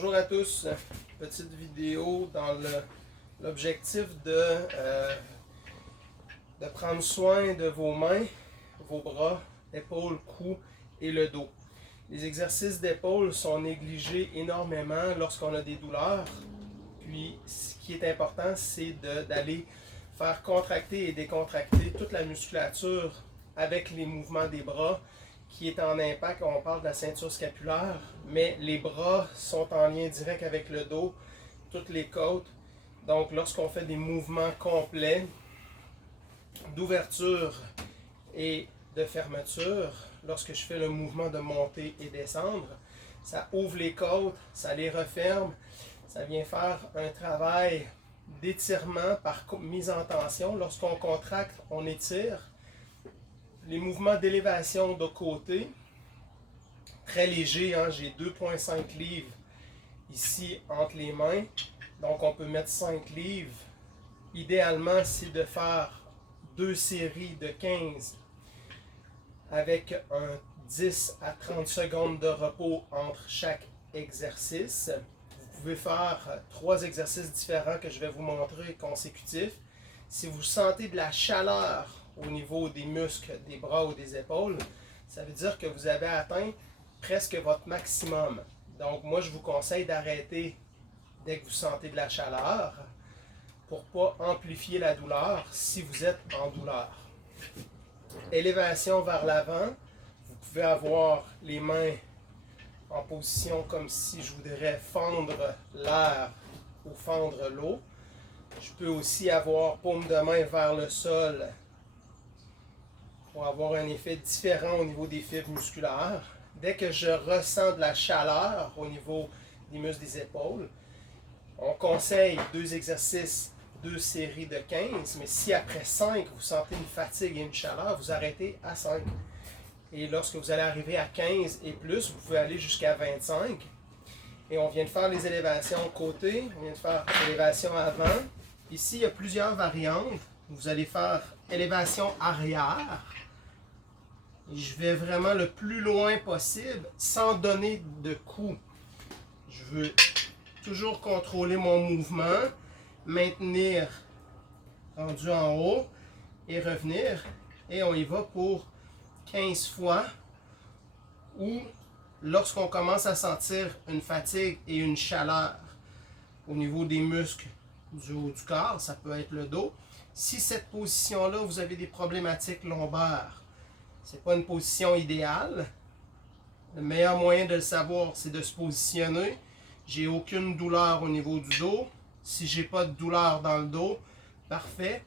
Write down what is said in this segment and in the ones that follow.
Bonjour à tous, petite vidéo dans l'objectif de prendre soin de vos mains, vos bras, épaules, cou et le dos. Les exercices d'épaule sont négligés énormément lorsqu'on a des douleurs. Puis ce qui est important, c'est d'aller faire contracter et décontracter toute la musculature avec les mouvements des bras qui est en impact. On parle de la ceinture scapulaire, mais les bras sont en lien direct avec le dos, toutes les côtes. Donc lorsqu'on fait des mouvements complets d'ouverture et de fermeture, lorsque je fais le mouvement de monter et descendre, ça ouvre les côtes, ça les referme, ça vient faire un travail d'étirement par mise en tension. Lorsqu'on contracte, on étire. Les mouvements d'élévation de côté, très légers, hein? J'ai 2,5 livres ici entre les mains, donc on peut mettre 5 livres. Idéalement, c'est de faire 2 séries de 15 avec un 10 à 30 secondes de repos entre chaque exercice. Vous pouvez faire 3 exercices différents que je vais vous montrer consécutifs. Si vous sentez de la chaleur au niveau des muscles, des bras ou des épaules, ça veut dire que vous avez atteint presque votre maximum. Donc moi, je vous conseille d'arrêter dès que vous sentez de la chaleur pour ne pas amplifier la douleur si vous êtes en douleur. Élévation vers l'avant, vous pouvez avoir les mains en position comme si je voudrais fendre l'air ou fendre l'eau. Je peux aussi avoir paume de main vers le sol pour avoir un effet différent au niveau des fibres musculaires. Dès que je ressens de la chaleur au niveau des muscles des épaules, on conseille 2 exercices, 2 séries de 15, mais si après 5, vous sentez une fatigue et une chaleur, vous arrêtez à 5. Et lorsque vous allez arriver à 15 et plus, vous pouvez aller jusqu'à 25. Et on vient de faire les élévations côté, on vient de faire élévation avant. Ici, il y a plusieurs variantes. Vous allez faire élévation arrière. Et je vais vraiment le plus loin possible sans donner de coup. Je veux toujours contrôler mon mouvement, maintenir rendu en haut et revenir. Et on y va pour 15 fois. Ou lorsqu'on commence à sentir une fatigue et une chaleur au niveau des muscles du haut du corps, ça peut être le dos. Si cette position-là, vous avez des problématiques lombaires, ce n'est pas une position idéale. Le meilleur moyen de le savoir, c'est de se positionner. J'ai aucune douleur au niveau du dos. Si j'ai pas de douleur dans le dos, parfait.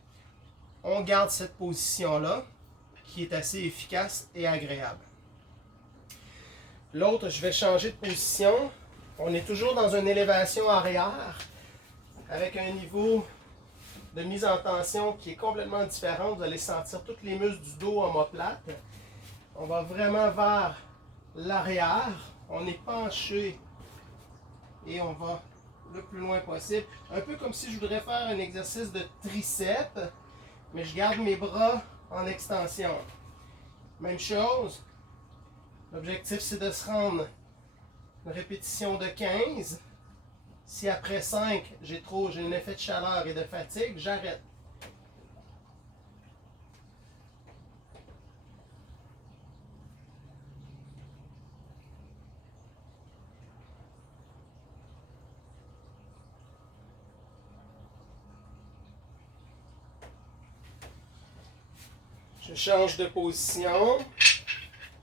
On garde cette position-là, qui est assez efficace et agréable. L'autre, je vais changer de position. On est toujours dans une élévation arrière, avec un niveau de mise en tension qui est complètement différent. Vous allez sentir tous les muscles du dos en omoplate. On va vraiment vers l'arrière. On est penché et on va le plus loin possible. Un peu comme si je voudrais faire un exercice de triceps, mais je garde mes bras en extension. Même chose. L'objectif, c'est de se rendre une répétition de 15. Si après 5, j'ai un effet de chaleur et de fatigue, j'arrête. Je change de position.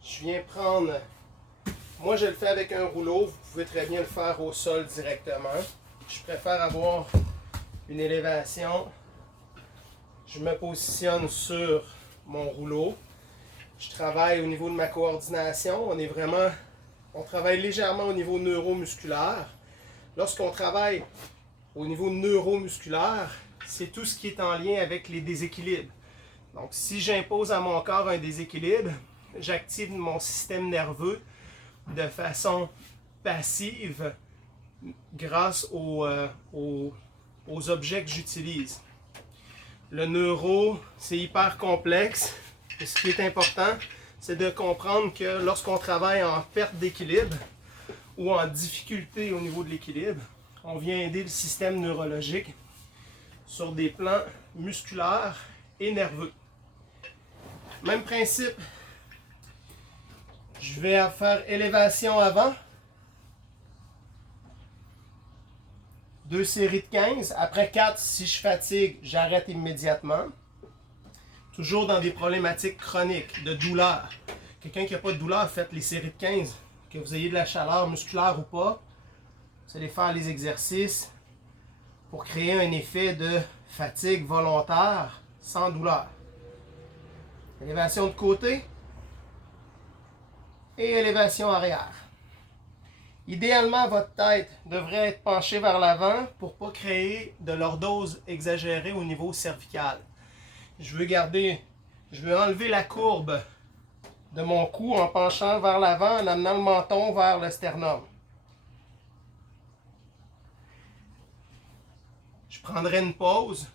Je viens prendre... Moi, je le fais avec un rouleau. Vous pouvez très bien le faire au sol directement. Je préfère avoir une élévation. Je me positionne sur mon rouleau. Je travaille au niveau de ma coordination. On travaille légèrement au niveau neuromusculaire. Lorsqu'on travaille au niveau neuromusculaire, c'est tout ce qui est en lien avec les déséquilibres. Donc, si j'impose à mon corps un déséquilibre, j'active mon système nerveux de façon passive grâce aux objets que j'utilise. Le neuro, c'est hyper complexe. Et ce qui est important, c'est de comprendre que lorsqu'on travaille en perte d'équilibre ou en difficulté au niveau de l'équilibre, on vient aider le système neurologique sur des plans musculaires et nerveux. Même principe, je vais faire élévation avant, 2 séries de 15, après 4, si je fatigue, j'arrête immédiatement. Toujours dans des problématiques chroniques, de douleur. Quelqu'un qui n'a pas de douleur, faites les séries de 15, que vous ayez de la chaleur musculaire ou pas. Vous allez faire les exercices pour créer un effet de fatigue volontaire sans douleur. Élévation de côté et élévation arrière. Idéalement, votre tête devrait être penchée vers l'avant pour ne pas créer de lordose exagérée au niveau cervical. Je veux enlever la courbe de mon cou en penchant vers l'avant, en amenant le menton vers le sternum. Je prendrai une pause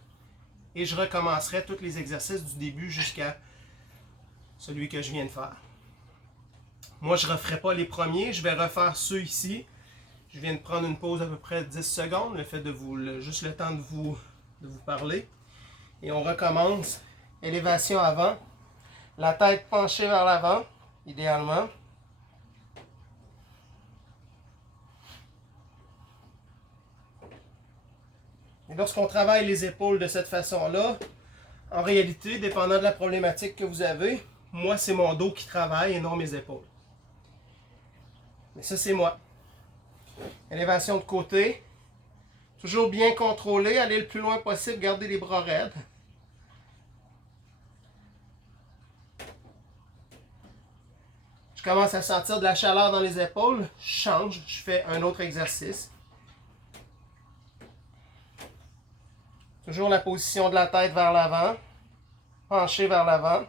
et je recommencerai tous les exercices du début jusqu'à celui que je viens de faire. Moi, je ne referai pas les premiers, je vais refaire ceux ici. Je viens de prendre une pause à peu près 10 secondes, le fait de juste le temps de vous parler. Et on recommence. Élévation avant. La tête penchée vers l'avant, idéalement. Et lorsqu'on travaille les épaules de cette façon-là, en réalité, dépendant de la problématique que vous avez, moi, c'est mon dos qui travaille et non mes épaules. Mais ça, c'est moi. Élévation de côté. Toujours bien contrôlé. Allez le plus loin possible. Gardez les bras raides. Je commence à sentir de la chaleur dans les épaules. Je change. Je fais un autre exercice. Toujours la position de la tête vers l'avant. Penché vers l'avant.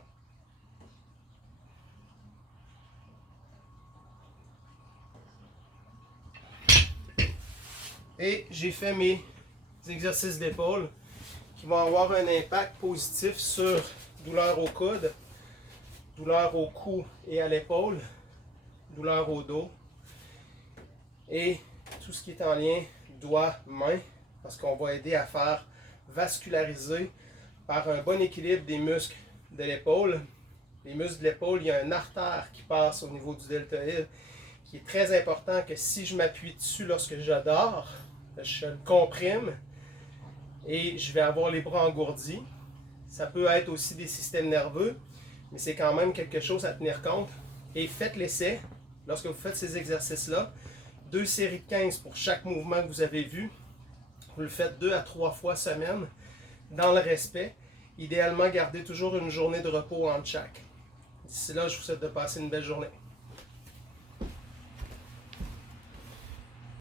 Et j'ai fait mes exercices d'épaule qui vont avoir un impact positif sur douleur au coude, douleur au cou et à l'épaule, douleur au dos et tout ce qui est en lien doigt-main parce qu'on va aider à faire vasculariser par un bon équilibre des muscles de l'épaule. Les muscles de l'épaule, il y a une artère qui passe au niveau du deltoïde qui est très important que si je m'appuie dessus lorsque je dors, je le comprime et je vais avoir les bras engourdis. Ça peut être aussi des systèmes nerveux, mais c'est quand même quelque chose à tenir compte. Et faites l'essai, lorsque vous faites ces exercices-là, 2 séries de 15 pour chaque mouvement que vous avez vu. Vous le faites 2 à 3 fois semaine, dans le respect. Idéalement, gardez toujours une journée de repos entre chaque. D'ici là, je vous souhaite de passer une belle journée.